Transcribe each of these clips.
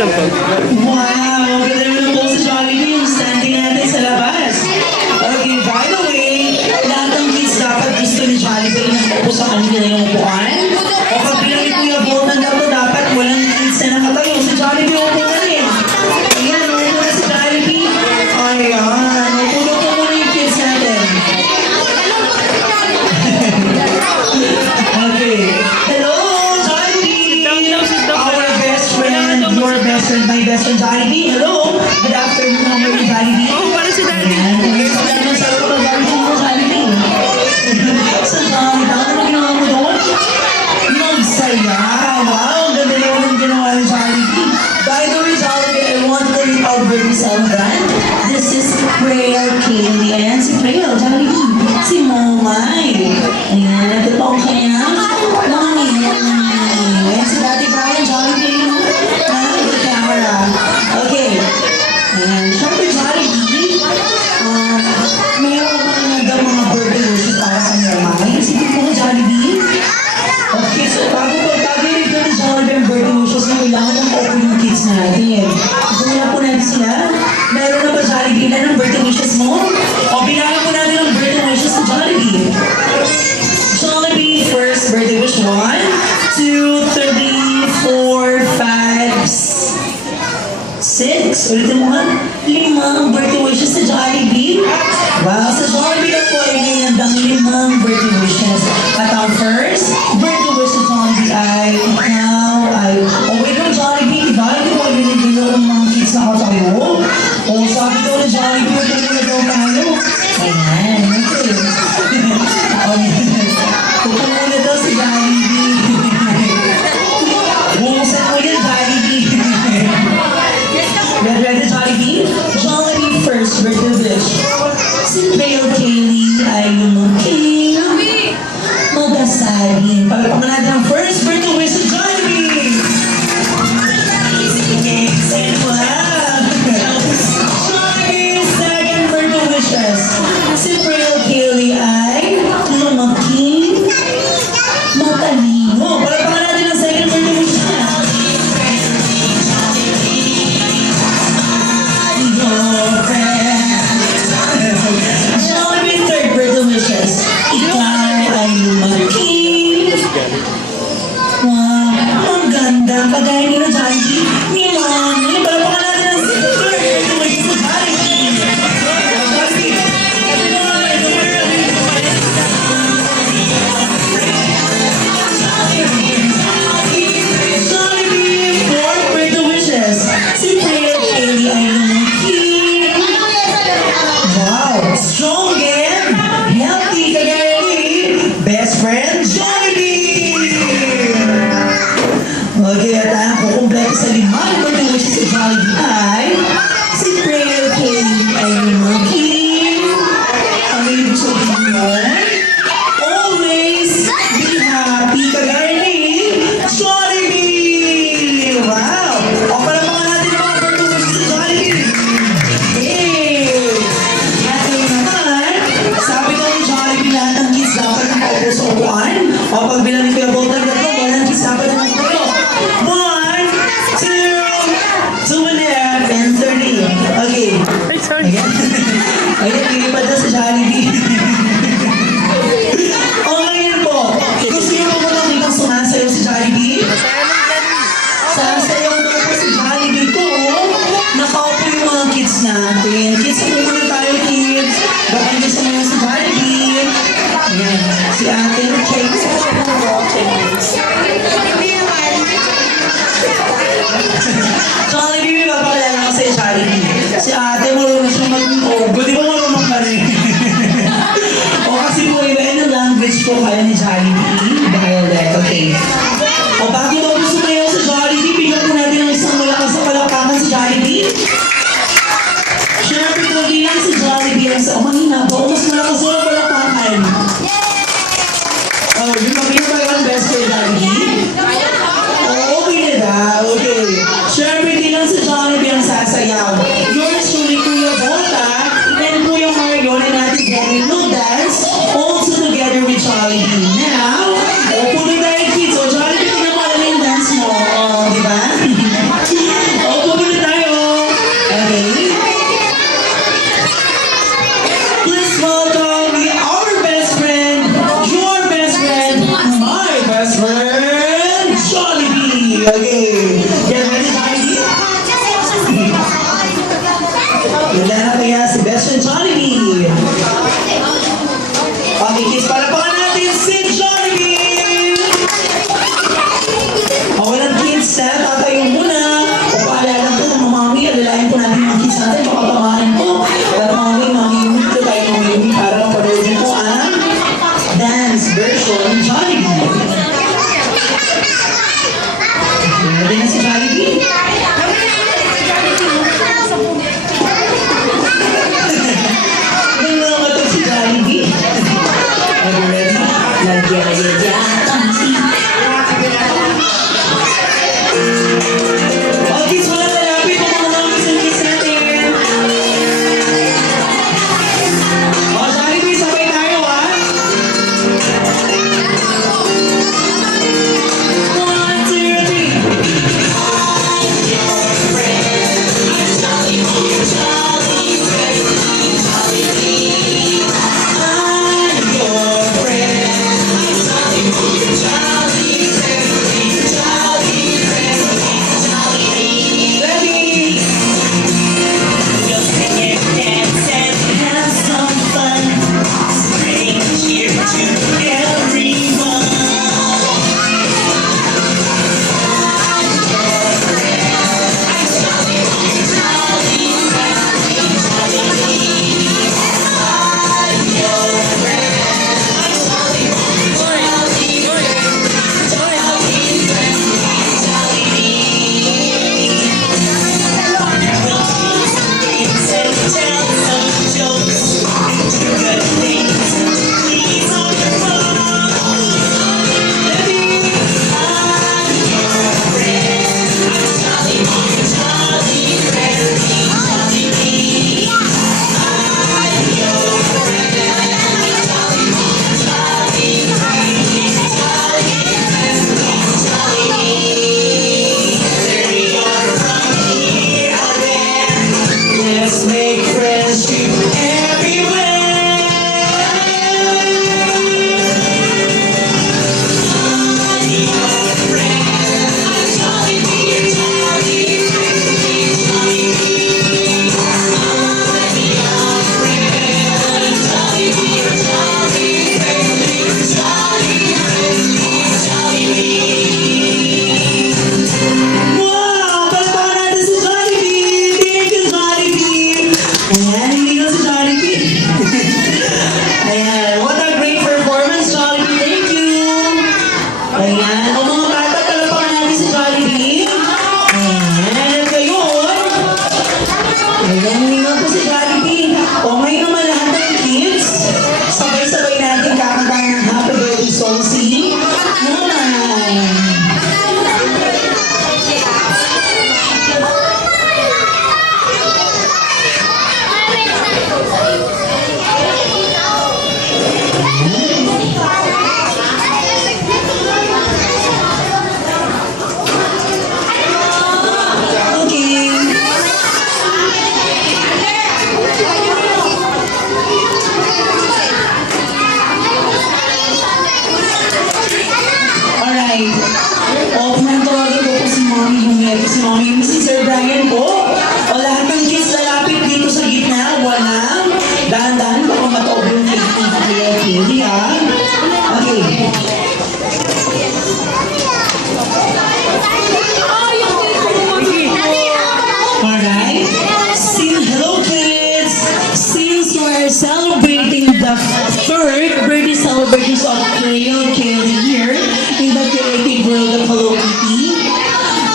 Sample. Wow! Ganda naman po sa Jollibee yung standing natin sa labas. Okay, by the way, lahat ng kids dapat gusto ni Jollibee na po sa kanila yung upuan. O pag pinag Kuya Bolton na to, dapat walang kids na nakatayo. Sa Jollibee, upo na rin. Ayan, upo na sa Jollibee. Ayan, upo na po muna yung kids natin. Okay. Hello, Jollibee! Our best friend, your best friend, my best friend, Jollibee. Hello! Good afternoon, Mama Jollibee. Oh, para si Daddy. Ayan. Salamat sa ako ng Jollibee. Sa Jollibee, ano na ginawa mo doon? Magsaya. Wow, ganda naman ang ginawa ng Jollibee. By the way, Jollibee, I want to thank our birthday celebrant. This is Prayer Kaylee. Ayan, si Prayer, Jollibee. Si Momay. Ayan, ito po kaya. Mami, ayan, si Daddy Brian, Jollibee. Nandito sa camera. Okay. Ayan, syempre Jollibee. Mayroon ko mga birthday wishes para sa Momay. Isipin po ko Jollibee. Okay, so bago i-review ni Jollibee ang birthday wishes na kailangan ng open yung kids natin. Gusto mo na po natin sila? Meron na ba Jollibee na ng birthday wishes mo? O bilangan po natin ang birthday wishes ni Jollibee. Jollibee, first birthday wish. 1, 2, 3, 4, 5, 6. Ulitin mo nga. 5 ang birthday wishes sa Jollibee. Wow, sa Jollibee na po ay may handang 5 birthday wishes. At ang first birthday wish sa Jollibee ay ikaw ay... Oh, wait lang, Jollibee, diba? Hindi mo binigyan ng mga kids na katayo. O, sabi daw na Jollibee, magkakita daw tayo. Ayan, okay. Tupo muna daw si Jollibee. Bumusan mo yan, Jollibee. Ready, Jollibee? Jollibee first birthday wish. Si Prayer Kaylee ay lumaki. Magasahin. Pagpapaman natin ang first birthday wish sa Jollibee. And wow! Jollibee second birthday wishes. Si Prayer Kaylee ay lumaki. Matalino. Pagpapaman natin ang second birthday wish niya. Jollibee third birthday wishes. Ikaw ay lumaki. Wow, ang ganda. Kagaya nila Jollibee. Nilang, palapakan natin ang second birthday wishes sa Jollibee. Jollibee fourth birthday wishes. Si Prayer Kaylee ay lumaki. Wow, strong and healthy kagaya ni best friend Jollibee! Okay, at ang kukumpleto sa 5 birthday wishes sa Jollibee ay si Prayer Kaylee ay lumaki. Ang ibig sabihin nun, always be happy kagaya ni Jollibee! Wow! O palapakan natin ang mga birthday wishes sa Jollibee! Hey! At ngayon naman, sabi ko ni Jollibee lahat ng kids dapat nakaupo sa upuan. O pagbilang ni Kuya Bolton, walang kids dapat nakaupo. 1, 2, Ready na si Jollibee? Ganun naman ito si Jollibee. Are you ready? Lagyan na yan dyan. Oh, kids, wala lalapit. Mga namin sa kids natin. Oh, Jollibee, sabay tayo, ha? 1, 2, 3. Ready? We'll sing and dance and have some fun. Bring cheer to everyone. Let's make friendship everywhere. I'm your friend. I'm Jollibee, your Jollibee friend. Jollibee. I'm your friend. I'm Jollibee, your Jollibee friend. Jollibee. Wow! Palakpakan natin si Jollibee! Thank you, Jollibee! Ayan, hindi ko si Jollibee. Ayan, what a great performance, Jollibee. Thank you! Ayan, o mga bata, palakpakan natin si Jollibee. Ayan, at ngayon, ayan, hindi nga po si Jollibee. O ngayon naman lahat ng kids, sabay-sabay natin kakantahan ng Happy Birthday song si Nanay. Okay. Alright. O, pinantawagan ko po si Mommy Humero. Si Mommy, si Sir Brian po. O, lahat ng kids lalapit dito sa gitna. Walang dahan-dahan baka mataob yung cake ng kaya hindi, ha? Okay. Alright. Hello, kids. Since we're celebrating the third birthday celebrations of Crayon Kelly here in the creative world of Hello Kitty.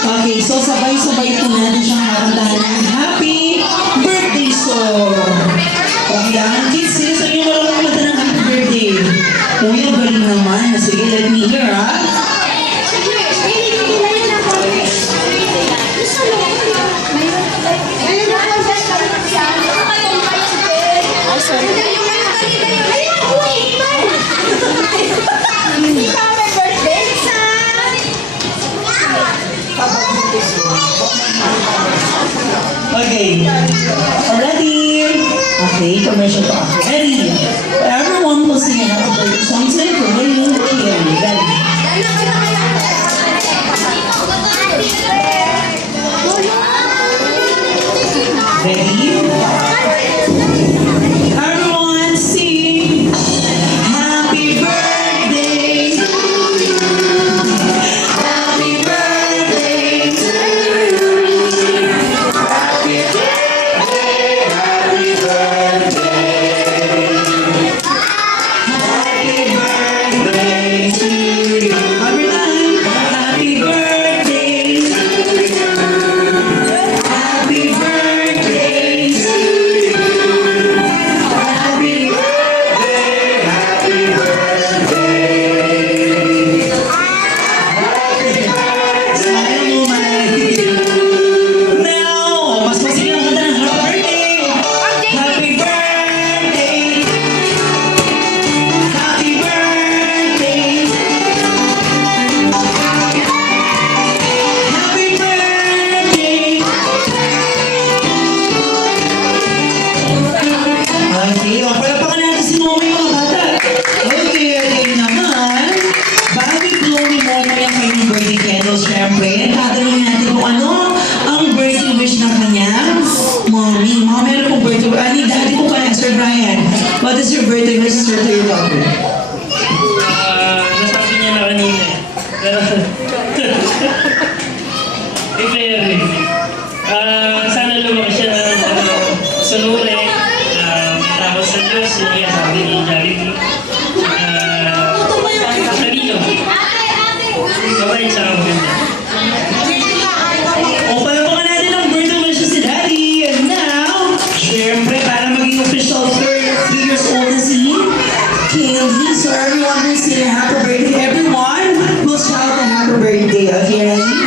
Okay, so sabay-sabay po natin siyang kakantahan ng happy birthday song. Okay lang, kids, sino sa inyo marunong kumanta ng happy birthday? Uy, ang galing naman. Sige, let me hear, ha? Okay. Ready? Okay, commercial pa. Ready? Everyone will sing a happy birthday song today for William Kelly. Ready? Ready? Everyone sing happy birthday to you. Happy birthday to you. Happy birthday, happy birthday. Happy birthday to you. Happy birthday. syempre, tatanungin natin kung ano ang birthday wish ng kanyang mommy. Mom, meron pong birthday wish. Ani, daddy po ka na, Sir Brian. What is your birthday wish, sir, to your daughter? Nasabi niya na kanina eh. Pero, i-clear sana lumaki siya ng sunuri, takot sa Diyos, yun nga sabi ni Jollibee. Talino. Mabait sa maganda. O, palapakan natin ang birthday wish si daddy. And now, syempre, para maging official 3 years old na si Candy. So everyone will say happy birthday. Everyone will shout a happy birthday. Okay, ready?